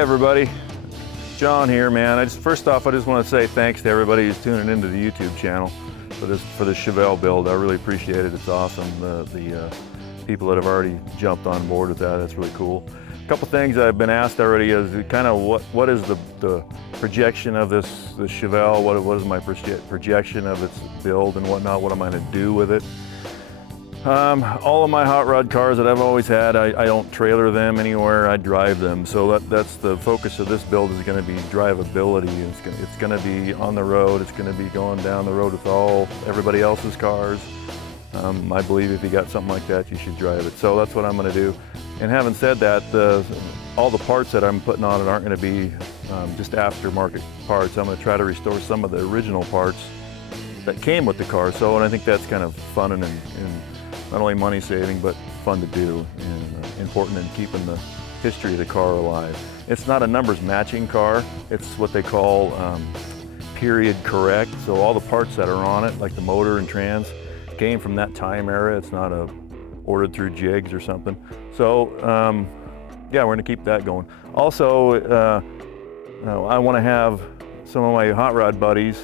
everybody, John here, man. First off, I just want to say thanks to everybody who's tuning into the YouTube channel for this Chevelle build. I really appreciate it. It's awesome. The people that have already jumped on board with that, that's really cool. A couple things I've been asked already is kind of what is the projection of this Chevelle? What is my projection of its build and whatnot? What am I going to do with it? All of my hot rod cars that I've always had, I don't trailer them anywhere, I drive them. So that's the focus of this build, is going to be drivability. It's going to be on the road, it's going to be going down the road with everybody else's cars. I believe if you got something like that, you should drive it. So that's what I'm going to do. And having said that, all the parts that I'm putting on it aren't going to be just aftermarket parts. I'm going to try to restore some of the original parts that came with the car. So, and I think that's kind of fun and not only money saving, but fun to do and important in keeping the history of the car alive. It's not a numbers matching car. It's what they call period correct. So all the parts that are on it, like the motor and trans, came from that time era. It's not ordered through jigs or something. So yeah, we're gonna keep that going. Also, I wanna have some of my hot rod buddies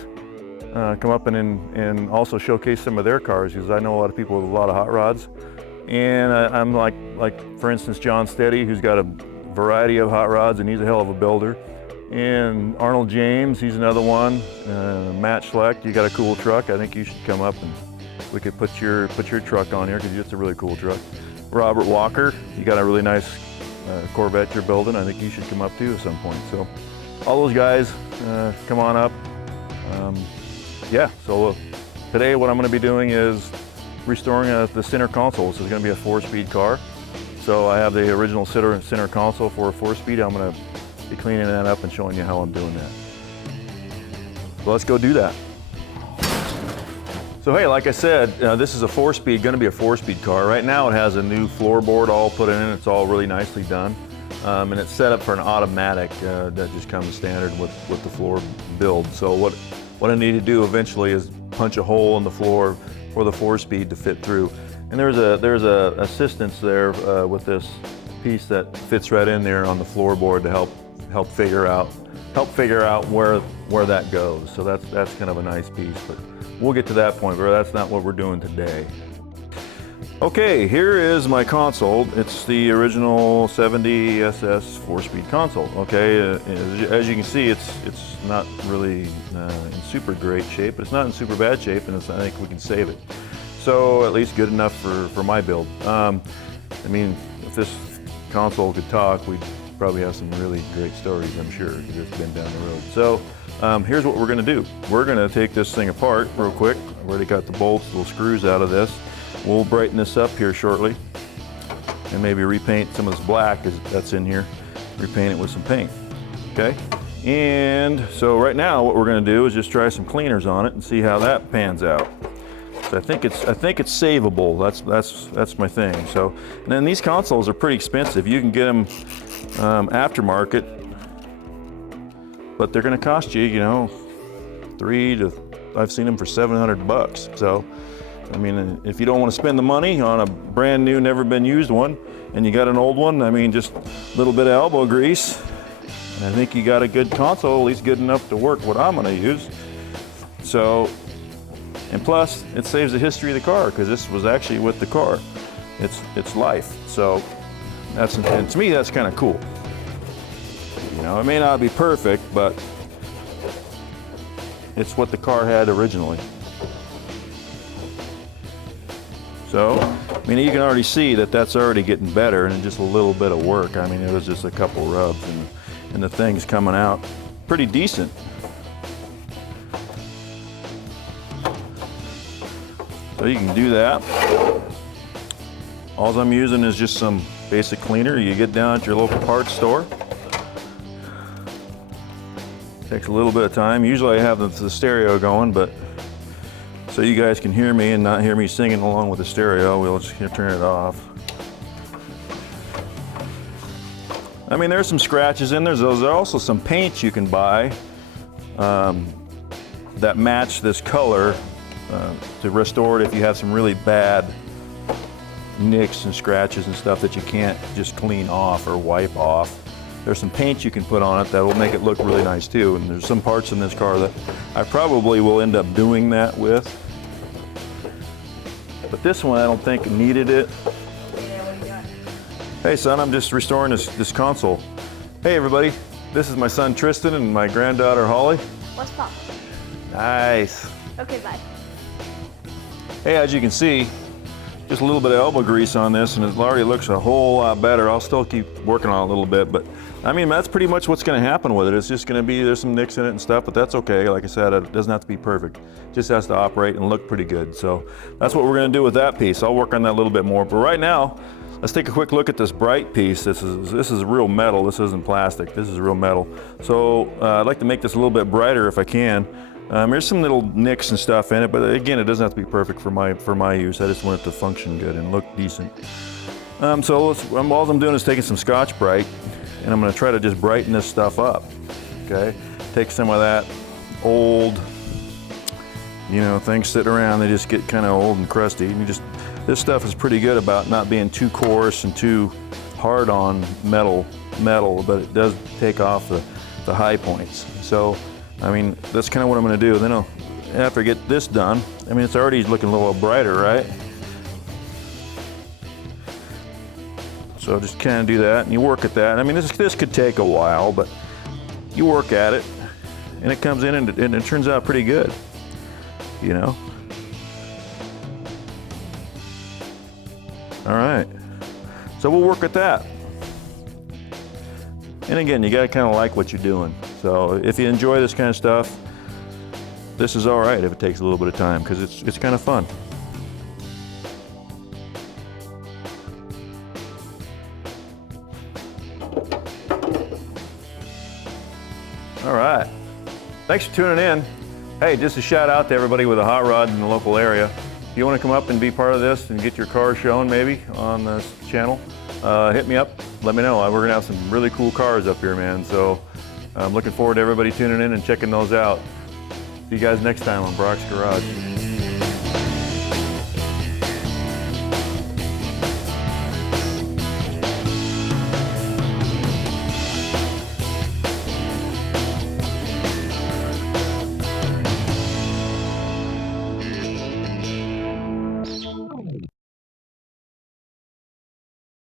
come up and also showcase some of their cars, because I know a lot of people with a lot of hot rods. And I'm like for instance, John Steady, who's got a variety of hot rods and he's a hell of a builder. And Arnold James, he's another one. Matt Schlecht, you got a cool truck. I think you should come up and we could put your truck on here, because it's a really cool truck. Robert Walker, you got a really nice Corvette you're building. I think you should come up too at some point. So all those guys, come on up. Yeah, so today what I'm going to be doing is restoring the center console. This is going to be a 4-speed car. So I have the original center console for a 4-speed. I'm going to be cleaning that up and showing you how I'm doing that. So let's go do that. So hey, like I said, this is a 4-speed, going to be a 4-speed car. Right now it has a new floorboard all put in. It's all really nicely done. And it's set up for an automatic that just comes standard with the floor build. So what I need to do eventually is punch a hole in the floor for the 4-speed to fit through. And there's a assistance there with this piece that fits right in there on the floorboard to help figure out where that goes. So that's kind of a nice piece, but we'll get to that point, but that's not what we're doing today. Okay, here is my console. It's the original 70 SS 4-speed console. Okay, as you can see, it's not really in super great shape, but it's not in super bad shape, and I think we can save it. So at least good enough for my build. I mean, if this console could talk, we'd probably have some really great stories, I'm sure, because it's been down the road. So here's what we're gonna do. We're gonna take this thing apart real quick. I've already got the bolts, little screws out of this. We'll brighten this up here shortly and maybe repaint some of this black that's in here, repaint it with some paint, okay? And so right now what we're gonna do is just try some cleaners on it and see how that pans out. So I think it's savable. That's my thing. So, and then these consoles are pretty expensive. You can get them aftermarket, but they're gonna cost you, you know, I've seen them for $700. So, I mean, if you don't want to spend the money on a brand new, never been used one, and you got an old one, I mean, just a little bit of elbow grease, and I think you got a good console, at least good enough to work what I'm going to use. So, and plus, it saves the history of the car, because this was actually with the car. It's life. So, and to me, that's kind of cool. You know, it may not be perfect, but it's what the car had originally. So, I mean, you can already see that that's already getting better, and just a little bit of work. I mean, it was just a couple rubs, and the thing's coming out pretty decent. So you can do that. All I'm using is just some basic cleaner. You get down at your local parts store. Takes a little bit of time. Usually I have the stereo going, but so you guys can hear me and not hear me singing along with the stereo, we'll just turn it off. I mean, there's some scratches in there. There's also some paints you can buy that match this color to restore it if you have some really bad nicks and scratches and stuff that you can't just clean off or wipe off. there's some paint you can put on it that will make it look really nice too. And there's some parts in this car that I probably will end up doing that with. But this one I don't think needed it. Hey son, I'm just restoring this console. Hey everybody, this is my son Tristan and my granddaughter Holly. What's up? Nice. Okay, bye. Hey, as you can see, just a little bit of elbow grease on this and it already looks a whole lot better. I'll still keep working on it a little bit, but I mean, that's pretty much what's gonna happen with it. It's just gonna be, there's some nicks in it and stuff, but that's okay. Like I said, it doesn't have to be perfect. It just has to operate and look pretty good. So that's what we're gonna do with that piece. I'll work on that a little bit more, but right now, let's take a quick look at this bright piece. This is real metal. This isn't plastic. This is real metal. So I'd like to make this a little bit brighter if I can. There's some little nicks and stuff in it, but again, it doesn't have to be perfect for my use. I just want it to function good and look decent. So all I'm doing is taking some Scotch-Brite, and I'm going to try to just brighten this stuff up. Okay, take some of that old, things sitting around. They just get kind of old and crusty. And this stuff is pretty good about not being too coarse and too hard on metal, but it does take off the high points. So, I mean, that's kind of what I'm going to do. Then after I get this done, I mean, it's already looking a little brighter, right? So just kind of do that, and you work at that. I mean, this could take a while, but you work at it, and it comes in, and it turns out pretty good, All right, so we'll work at that. And again, you gotta kind of like what you're doing. So if you enjoy this kind of stuff, this is all right if it takes a little bit of time, because it's kind of fun. All right, thanks for tuning in. Hey, just a shout out to everybody with a hot rod in the local area. If you want to come up and be part of this and get your car shown maybe on this channel, hit me up, let me know. We're gonna have some really cool cars up here, man. So I'm looking forward to everybody tuning in and checking those out. See you guys next time on Brock's Garage.